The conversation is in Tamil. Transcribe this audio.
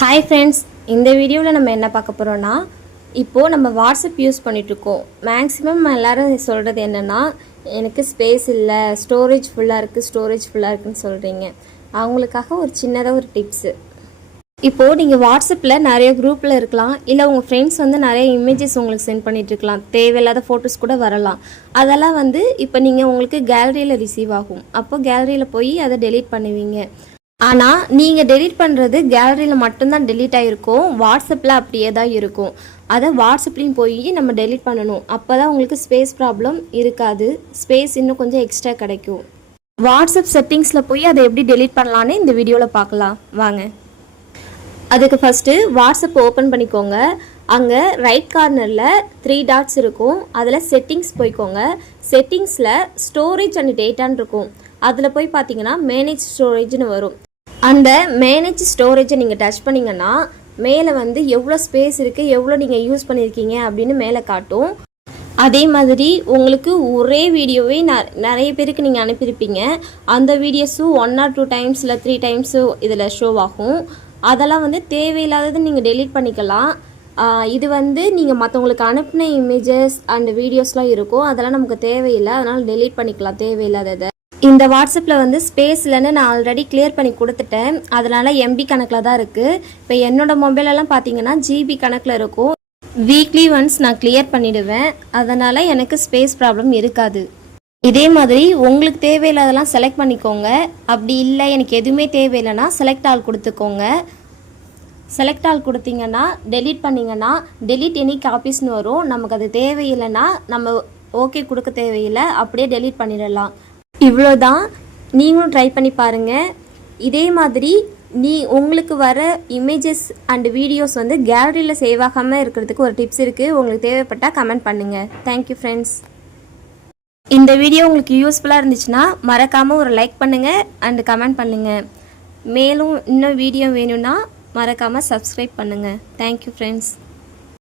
ஹாய் ஃப்ரெண்ட்ஸ், இந்த வீடியோவில் நம்ம என்ன பார்க்க போகிறோன்னா, இப்போது நம்ம வாட்ஸ்அப் யூஸ் பண்ணிகிட்ருக்கோம். மேக்ஸிமம் எல்லோரும் சொல்கிறது என்னென்னா, எனக்கு ஸ்பேஸ் இல்லை, ஸ்டோரேஜ் ஃபுல்லாக இருக்குதுன்னு சொல்கிறீங்க. அவங்களுக்காக ஒரு சின்னதாக ஒரு டிப்ஸு. இப்போது நீங்கள் வாட்ஸ்அப்பில் நிறைய குரூப்பில் இருக்கலாம், இல்லை உங்கள் ஃப்ரெண்ட்ஸ் நிறைய இமேஜஸ் உங்களுக்கு சென்ட் பண்ணிகிட்ருக்கலாம், தேவையில்லாத ஃபோட்டோஸ் கூட வரலாம். அதெல்லாம் இப்போ நீங்கள் உங்களுக்கு கேலரியில் ரிசீவ் ஆகும். அப்போ கேலரியில் போய் அதை டெலீட் பண்ணுவீங்க. ஆனால் நீங்கள் டெலீட் பண்ணுறது கேலரியில் மட்டும்தான் டெலீட் ஆகிருக்கும், வாட்ஸ்அப்பில் அப்படியே தான் இருக்கும். அதை வாட்ஸ்அப்லேயும் போய் நம்ம டெலீட் பண்ணணும். அப்போ தான் உங்களுக்கு ஸ்பேஸ் ப்ராப்ளம் இருக்காது, ஸ்பேஸ் இன்னும் கொஞ்சம் எக்ஸ்ட்ரா கிடைக்கும். வாட்ஸ்அப் செட்டிங்ஸில் போய் அதை எப்படி டெலீட் பண்ணலான்னு இந்த வீடியோவில் பார்க்கலாம் வாங்க. அதுக்கு ஃபஸ்ட்டு வாட்ஸ்அப் ஓப்பன் பண்ணிக்கோங்க. அங்கே ரைட் கார்னரில் 3 டாட்ஸ் இருக்கும், அதில் செட்டிங்ஸ் போய்க்கோங்க. செட்டிங்ஸில் ஸ்டோரேஜ் அண்ட் டேட்டான்னு இருக்கும், அதில் போய் பார்த்தீங்கன்னா மேனேஜ் ஸ்டோரேஜ்னு வரும். அந்த மேனேஜ் ஸ்டோரேஜை நீங்கள் டச் பண்ணிங்கன்னா மேலே எவ்வளோ ஸ்பேஸ் இருக்குது, எவ்வளோ நீங்கள் யூஸ் பண்ணியிருக்கீங்க அப்படின்னு மேலே காட்டும். அதே மாதிரி உங்களுக்கு ஒரே வீடியோவே நிறைய பேருக்கு நீங்கள் அனுப்பியிருப்பீங்க. அந்த வீடியோஸும் 1 or 2 times இல்லை 3 times இதில் ஷோ ஆகும். அதெல்லாம் தேவையில்லாதது நீங்கள் டெலீட் பண்ணிக்கலாம். இது நீங்கள் மற்றவங்களுக்கு அனுப்பின இமேஜஸ் அண்ட் வீடியோஸ்லாம் இருக்கும், அதெல்லாம் நமக்கு தேவையில்லை, அதனால் டெலீட் பண்ணிக்கலாம் தேவையில்லாததை. இந்த வாட்ஸ்அப்பில் ஸ்பேஸ் இல்லைன்னு நான் ஆல்ரெடி கிளியர் பண்ணி கொடுத்துட்டேன், அதனால் MB கணக்கில் தான் இருக்குது. இப்போ என்னோடய மொபைலெல்லாம் பார்த்தீங்கன்னா GB கணக்கில் இருக்கும். வீக்லி ஒன்ஸ் நான் கிளியர் பண்ணிவிடுவேன், அதனால் எனக்கு ஸ்பேஸ் ப்ராப்ளம் இருக்காது. இதே மாதிரி உங்களுக்கு தேவையில்லாதெல்லாம் செலக்ட் பண்ணிக்கோங்க. அப்படி இல்லை எனக்கு எதுவுமே தேவையில்லைன்னா செலக்ட் ஆல் கொடுத்துக்கோங்க. செலக்ட் ஆல் கொடுத்தீங்கன்னா டெலீட் பண்ணிங்கன்னா டெலீட் எனி காப்பீஸ்னு வரும். நமக்கு அது தேவையில்லைன்னா நம்ம ஓகே கொடுக்க தேவையில்லை, அப்படியே டெலீட் பண்ணிடலாம். இவ்வளோதான். நீங்களும் ட்ரை பண்ணி பாருங்கள். இதே மாதிரி உங்களுக்கு வர இமேஜஸ் அண்ட் வீடியோஸ் கேலரியில் சேவ் ஆகாமல் இருக்கிறதுக்கு ஒரு டிப்ஸ் இருக்குது. உங்களுக்கு தேவைப்பட்டால் கமெண்ட் பண்ணுங்கள். Thank you friends. இந்த வீடியோ உங்களுக்கு யூஸ்ஃபுல்லாக இருந்துச்சுன்னா மறக்காமல் ஒரு லைக் பண்ணுங்கள் அண்ட் கமெண்ட் பண்ணுங்கள். மேலும் இன்னும் வீடியோ வேணும்னா மறக்காமல் சப்ஸ்கிரைப் பண்ணுங்கள். Thank you friends.